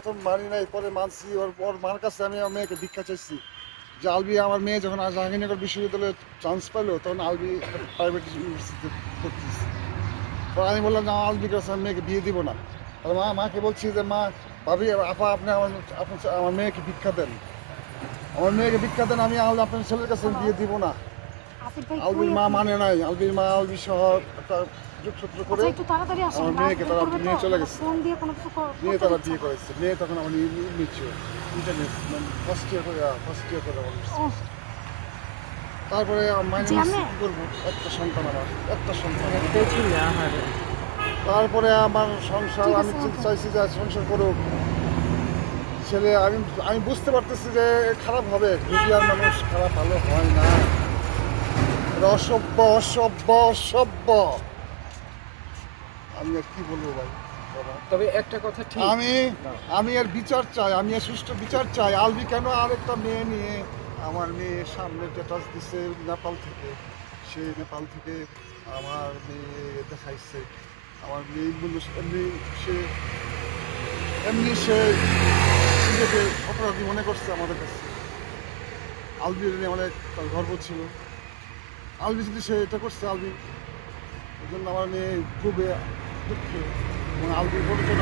প্রথম মানি নাই, পরে মানছি। ওর মার কাছে আমি আমার মেয়েকে ভিক্ষা চাইছি যে আলবি আমার মেয়ে যখন জাহাঙ্গীরনগর বিশ্ববিদ্যালয়ে চান্স পেলো তখন আলবি প্রাইভেট ইউনিভার্সিটিতে পড়তেছি। তো আমি বললাম যে আমার আলবির কাছে আমি মেয়েকে বিয়ে দিব না। আর মাকে বলছি যে মা, ভাবি, আপা, আপনি আমার মেয়েকে ভিক্ষা দেন, আমার মেয়েকে ভিক্ষা দেন, আমি আপনার ছেলের কাছে বিয়ে দিব না। আলবির মা মানে নাই। আলবির মা আলবি সহ একটা যোগসূত্র করে আমার মেয়েকে তারা নিয়ে চলে গেছে। মেয়ে তারা বিয়ে করেছে। মেয়ে তখন আমার নিচ্ছে ইন্টারনেট ফার্স্ট ইয়ার করে তারপরে মাইনে কি করবো, একটা সন্তান, আমার একটা সন্তান। তারপরে আমার সংসার, আমি চাইছি যে সংসার করুক ছেলে। আমি বুঝতে পারতেছি যে খারাপ হবে, মিডিয়ার মানুষ খারাপ ভালো হয় না, অসভ্য অসভ্য অসভ্য। আমি আর কি বলবো ভাই। তবে একটা কথা ঠিক, আমি এর বিচার চাই, আমি এর সুষ্ঠু বিচার চাই। আলবি কেন আরেকটা মেয়ে নিয়ে, আমার মেয়ের সামনে স্ট্যাটাস দিছে নেপাল থেকে, সে নেপাল থেকে আমার মেয়ে দেখাইছে। আমার মেয়ে এমনি সে নিজেকে অপরাধী মনে করছে আমাদের কাছে। আলবির নিয়ে অনেক গর্ব ছিল। আলবি যদি সে এটা করছে, আলবি এই জন্য আমার মেয়ে খুবই দুঃখে, এবং আলবির পরিচয়,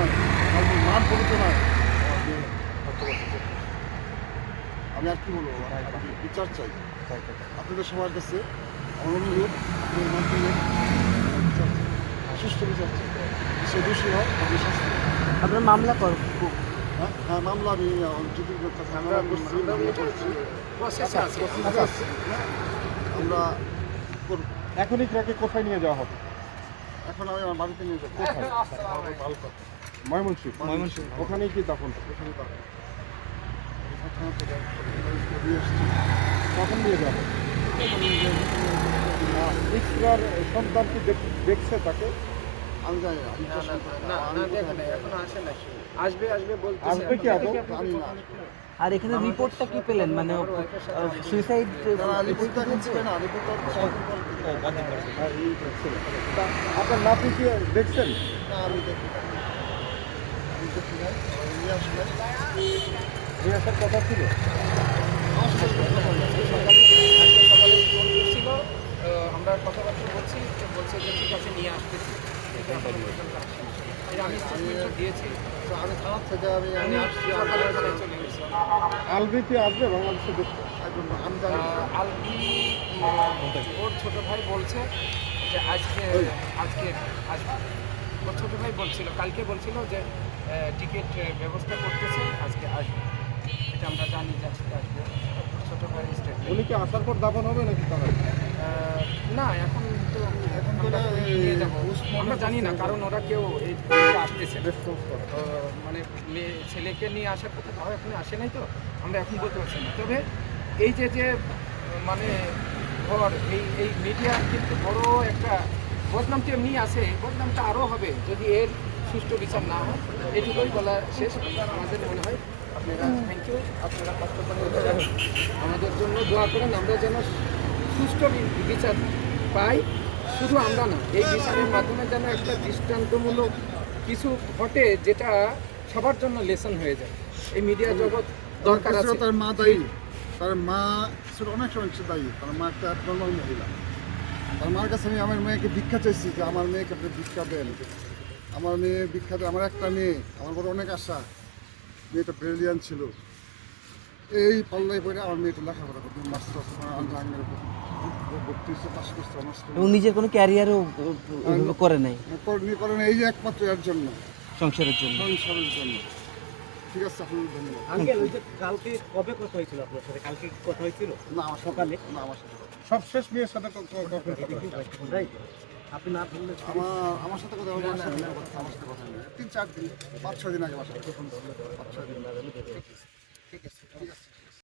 আলবির মার পরিচয় আমার মেয়ে আমি আর কি বলবো, আমি বিচার চাই আপনাদের সবার কাছে। আমার অনুরোধ, আপনাদের মাধ্যমে বিচার চাই, সুষ্ঠু বিচার চাই। সে দোষী হয়, আমি শাস্তি। আপনার মামলা হ্যাঁ, মামলা আমি যদি আমরা করব। এখনই ট্রাকে কোথায় নিয়ে যাওয়া হবে? এখন আমি আমার বাড়িতে নিয়ে যাবো। ময়মনসিংহ। ওখানেই কি দাফন? কখন নিয়ে যাবো? ইকরার সন্তান কি দেখছে তাকে? আমি জানি না, আসবে কি আদৌ? জানি না। আর এখানে রিপোর্টটা কি পেলেন, মানে সুইসাইড? আপনার নাতি কি দেখছেন? আমি দেখি নাই, নিয়ে আসলে নিয়ে আসার কথা ছিল। ছিল, আমরা কথাবার্তা বলছি, বলছে যে ঠিক আছে নিয়ে আসতেছি। আমি স্টেটমেন্ট দিয়েছি, আমি থানার থেকে আমি আসছি। সকালে চলে গেছি। আলবি কি আসবে বাংলাদেশে দেখতে? আমি জানি না। আলবি ওর ছোট ভাই বলছে যে আজকে আসবে। ওর ছোট ভাই বলছিল, কালকে বলছিল যে টিকিট ব্যবস্থা করতেছে, আজকে আসবে। এটা আমরা জানি যে আজকে আসবে। ছোট ভাই স্টেটমেন্ট। উনি কি আসার পর দাফন হবে নাকি তারা? না, এখন তো আমরা নিয়ে যাবো, আমরা জানি না, কারণ ওরা কেউ এই আসতেছে মানে ছেলেকে নিয়ে আসার কথা, তাও এখন আসে নাই, তো আমরা এখন বলতে পারছি না। তবে এই যে মানে ধর এই মিডিয়া কিন্তু বড় একটা বদনামটি এমনি আছে, বদনামটা আরও হবে যদি এর সুষ্ঠু বিচার না হয়। এটুকুই বলা শেষ আমাদের মনে হয়। আপনারা থ্যাংক ইউ, আপনারা কষ্ট করে আমাদের জন্য দোয়া করেন, আমরা যেন সুষ্ঠু বিচার পাই। শুধু আমরা না, এই বিচারের মাধ্যমে যেন একটা দৃষ্টান্তমূলক কিছু ঘটে, যেটা সবার জন্য লেসন হয়ে যায়। এই মিডিয়া জগৎ দরকার আছে। তার মা দায়ী, তার মা অনেক সময় দায়ী। তার মা একটা নর্মাল মহিলা। তার মার কাছে আমি আমার মেয়েকে ভিক্ষা চাইছি যে আমার মেয়েকে আপনি ভিক্ষা দেন, আমার মেয়ে ভিক্ষা দেন। আমার একটা মেয়ে, আমার বড় অনেক আশা, মেয়েটা ব্রিলিয়ান্ট ছিল। এই পাল্লায় পড়ে আমার মেয়েটা লেখাপড়া করতে মাস্টার্স ভর্তি হচ্ছে, পাস করছে, অনার্স এবং নিজের কোনো ক্যারিয়ারও করে নাই করেন। এই যে একমাত্র এর জন্য, সংসারের জন্য। ঠিক আছে, আপনাদের ধন্যবাদ। আঙ্কেল, ওই যে কালকে কবে কথা হয়েছিল আপনার সাথে? কালকে কথা হয়েছিল না, আমার সকালে না, আমার সাথে সবশেষ মেয়ের সাথে আপনি না বললে? আমার সাথে কথা বলবো, আমার সাথে কথা নেই। 3-4 দিন, 5-6 দিন আগে আমার সাথে 5-6 দিন।